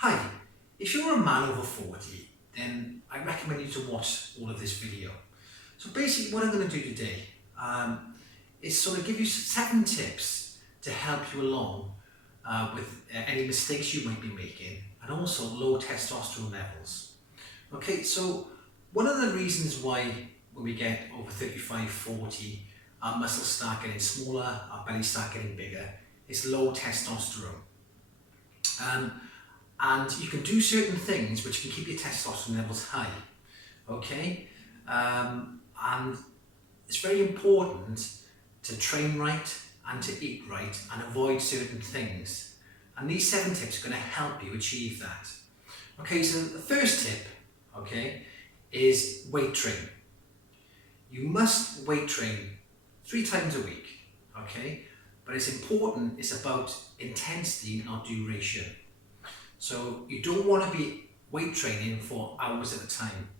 Hi, if you're a man over 40, then I recommend you to watch all of this video. So basically what I'm going to do today is sort of give you 7 tips to help you along with any mistakes you might be making and also low testosterone levels. Okay, so one of the reasons why when we get over 35, 40, our muscles start getting smaller, our bellies start getting bigger, is low testosterone. And you can do certain things which can keep your testosterone levels high, okay? And it's very important to train right and to eat right and avoid certain things. And these 7 tips are going to help you achieve that. Okay, so the first tip, okay, is weight train. You must weight train 3 times a week, okay? But it's important, it's about intensity, not duration. So you don't want to be weight training for hours at a time.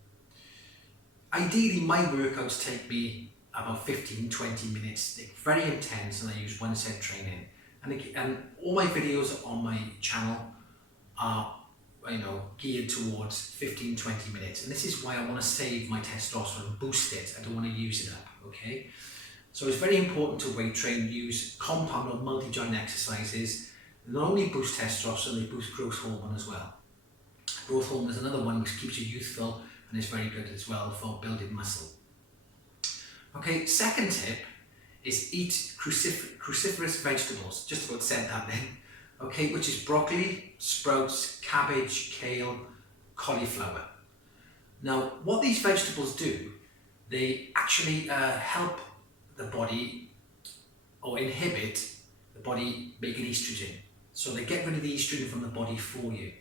Ideally, my workouts take me about 15-20 minutes. They're very intense and I use 1 set training. And all my videos on my channel are geared towards 15-20 minutes. And this is why I want to save my testosterone, boost it. I don't want to use it up, okay? So it's very important to weight train, use compound or multi-joint exercises. They not only boost testosterone, they boost growth hormone as well. Growth hormone is another one which keeps you youthful and is very good as well for building muscle. Okay, second tip is eat cruciferous vegetables. Just about said that then. Okay, which is broccoli, sprouts, cabbage, kale, cauliflower. Now, what these vegetables do, they actually help the body or inhibit the body making estrogen. So they get rid of the estrogen from the body for you.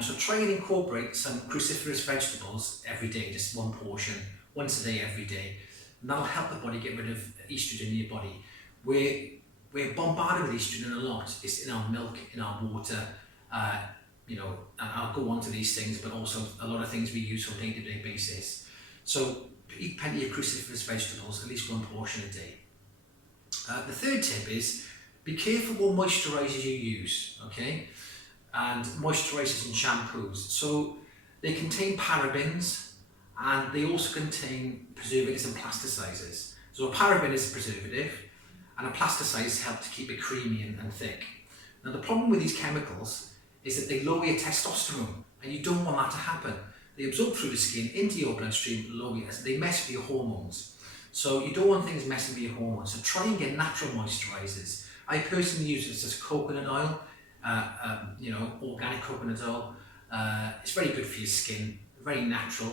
So try and incorporate some cruciferous vegetables every day, just 1 portion, once a day every day. And that'll help the body get rid of estrogen in your body. We're bombarded with estrogen a lot. It's in our milk, in our water, and I'll go on to these things, but also a lot of things we use on a day-to-day basis. So eat plenty of cruciferous vegetables, at least 1 portion a day. The third tip is be careful what moisturizers you use, okay? And moisturizers and shampoos. So they contain parabens and they also contain preservatives and plasticizers. So a paraben is a preservative and a plasticizer helps to keep it creamy and thick. Now the problem with these chemicals is that they lower your testosterone and you don't want that to happen. They absorb through the skin into your bloodstream, they mess with your hormones. So you don't want things messing with your hormones. So try and get natural moisturizers. I personally use this as coconut oil, organic coconut oil. It's very good for your skin, very natural.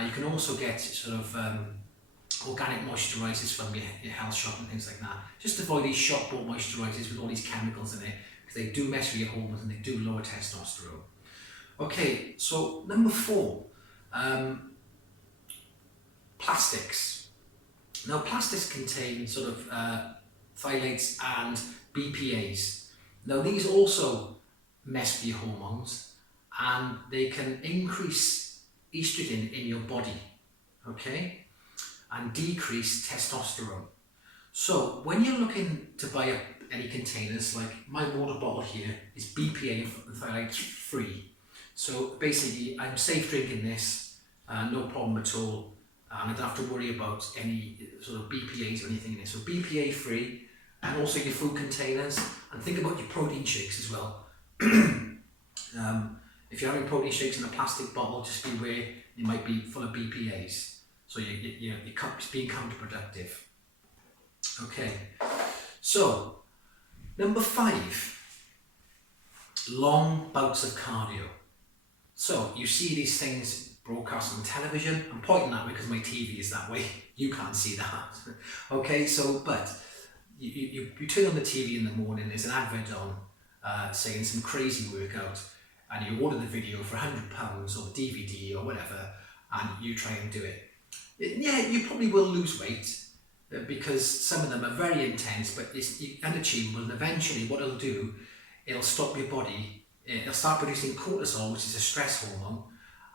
You can also get sort of organic moisturizers from your health shop and things like that. Just avoid these shop-bought moisturizers with all these chemicals in it because they do mess with your hormones and they do lower testosterone. Okay, so number 4, plastics. Now plastics contain sort of phthalates and BPAs. Now these also mess with your hormones and they can increase estrogen in your body, okay, and decrease testosterone. So when you're looking to buy any containers, like my water bottle here is BPA and phthalate free. So basically I'm safe drinking this, no problem at all. And I don't have to worry about any sort of BPAs or anything in it. So BPA free, and also your food containers, and think about your protein shakes as well. If you're having protein shakes in a plastic bottle, just beware, it might be full of BPAs. So you're being counterproductive. Okay, so number 5, long bouts of cardio. So you see these things broadcast on television. I'm pointing that because my TV is that way. You can't see that. Okay, so but you turn on the TV in the morning, there's an advert on saying some crazy workout, and you order the video for £100 or DVD or whatever, and you try and do it. Yeah, you probably will lose weight because some of them are very intense, but it's unachievable, and eventually what it'll do, it'll stop your body, it'll start producing cortisol, which is a stress hormone,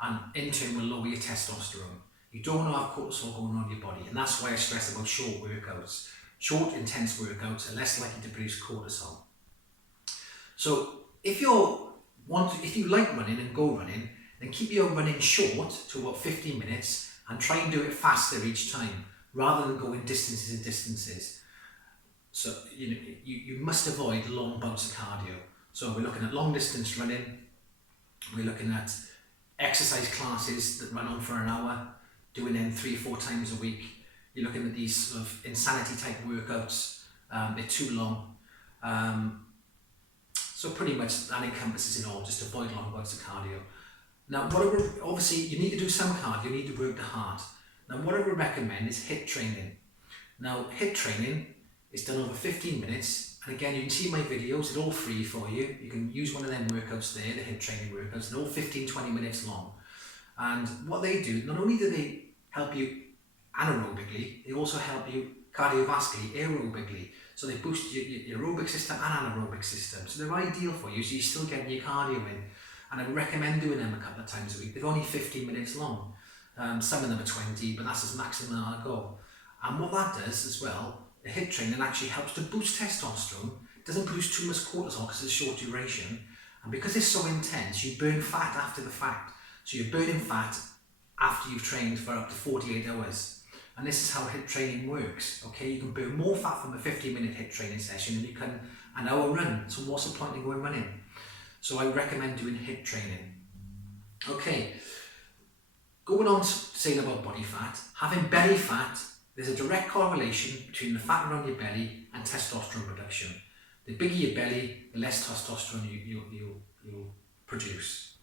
and in turn will lower your testosterone. You don't want to have cortisol going on in your body, and that's why I stress about short workouts. Short, intense workouts are less likely to produce cortisol. So if you're if you like running and go running, then keep your running short to about 15 minutes and try and do it faster each time rather than going distances and distances. So you must avoid long bouts of cardio. So we're looking at long distance running, we're looking at exercise classes that run on for an hour, doing them 3 or 4 times a week. You're looking at these sort of insanity type workouts, they're too long. So pretty much that encompasses it all, just avoid long bouts of cardio. Now, obviously you need to do some cardio, you need to work the heart. Now what I would recommend is HIIT training. Now HIIT training is done over 15 minutes, and again you can see my videos, they're all free for you. You can use one of them workouts there, the HIIT training workouts, they're all 15-20 minutes long. And what they do, not only do they help you anaerobically, they also help you cardiovascularly, aerobically. So they boost your aerobic system and anaerobic system. So they're ideal for you, so you're still getting your cardio in. And I would recommend doing them a couple of times a week. They're only 15 minutes long. Some of them are 20, but that's as maximum I'll go. And what that does as well, the HIIT training actually helps to boost testosterone. It doesn't produce too much cortisol because it's short duration. And because it's so intense, you burn fat after the fact. So you're burning fat after you've trained for up to 48 hours. And this is how HIIT training works. Okay, you can burn more fat from a 15-minute HIIT training session than you can an hour run. So what's the point in going running? So I recommend doing HIIT training. Okay, going on to saying about body fat, having belly fat, there's a direct correlation between the fat around your belly and testosterone production. The bigger your belly, the less testosterone you'll produce.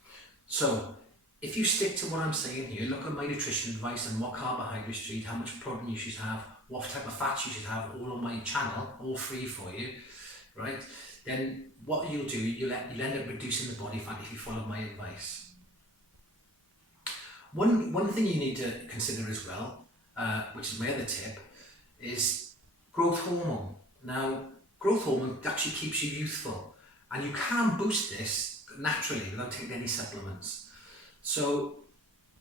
So if you stick to what I'm saying here, look at my nutrition advice and what carbohydrates to eat, how much protein you should have, what type of fats you should have, all on my channel, all free for you, right? Then what you'll do, you'll end up reducing the body fat if you follow my advice. One thing you need to consider as well, which is my other tip, is growth hormone. Now, growth hormone actually keeps you youthful, and you can boost this naturally without taking any supplements. So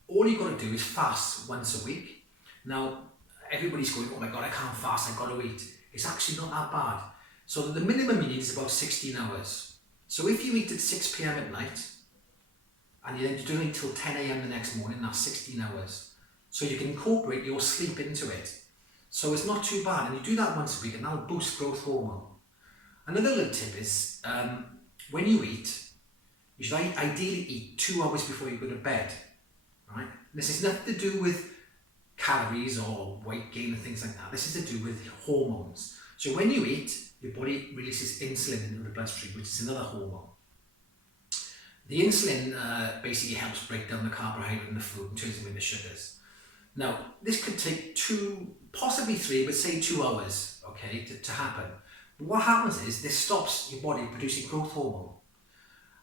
all you've got to do is fast once a week. Now, everybody's going, oh my God, I can't fast, I've got to eat. It's actually not that bad. So the minimum you need is about 16 hours. So if you eat at 6 p.m. at night, and you then do it until 10 a.m. the next morning, that's 16 hours. So you can incorporate your sleep into it. So it's not too bad, and you do that once a week, and that'll boost growth hormone. Another little tip is, when you eat, you should ideally eat 2 hours before you go to bed, right? This has nothing to do with calories or weight gain and things like that. This is to do with hormones. So when you eat, your body releases insulin into the bloodstream, which is another hormone. The insulin basically helps break down the carbohydrate in the food and turns them into sugars. Now, this could take 2, possibly 3, but say 2 hours, okay, to happen. But what happens is this stops your body producing growth hormone.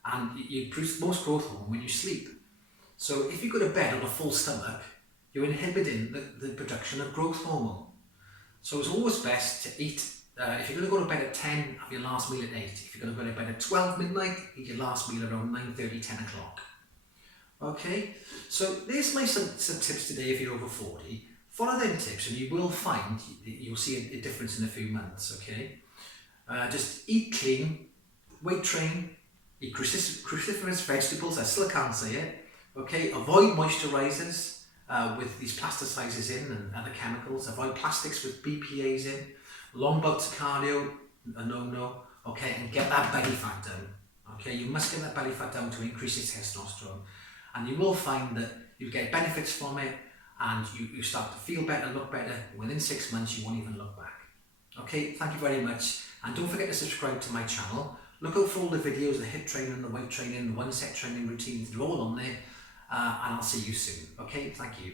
And you produce most growth hormone when you sleep. So if you go to bed on a full stomach, you're inhibiting the production of growth hormone. So it's always best to eat, if you're going to go to bed at 10, have your last meal at 8. If you're going to go to bed at 12 midnight, eat your last meal around 9:30, 10 o'clock. Okay, so there's some tips today if you're over 40. Follow them tips and you will find you'll see a difference in a few months, okay? Just eat clean, weight train, eat cruciferous vegetables, I still can't say it, okay? Avoid moisturizers with these plasticizers in and other chemicals. Avoid plastics with BPAs in. Long bouts of cardio, a no-no, okay? And get that belly fat down, okay? You must get that belly fat down to increase your testosterone. And you will find that you get benefits from it, and you start to feel better, look better. Within 6 months, you won't even look back. Okay, thank you very much. And don't forget to subscribe to my channel. Look out for all the videos, the HIIT training, the weight training, the one set training routines, they're all on there. And I'll see you soon. Okay, thank you.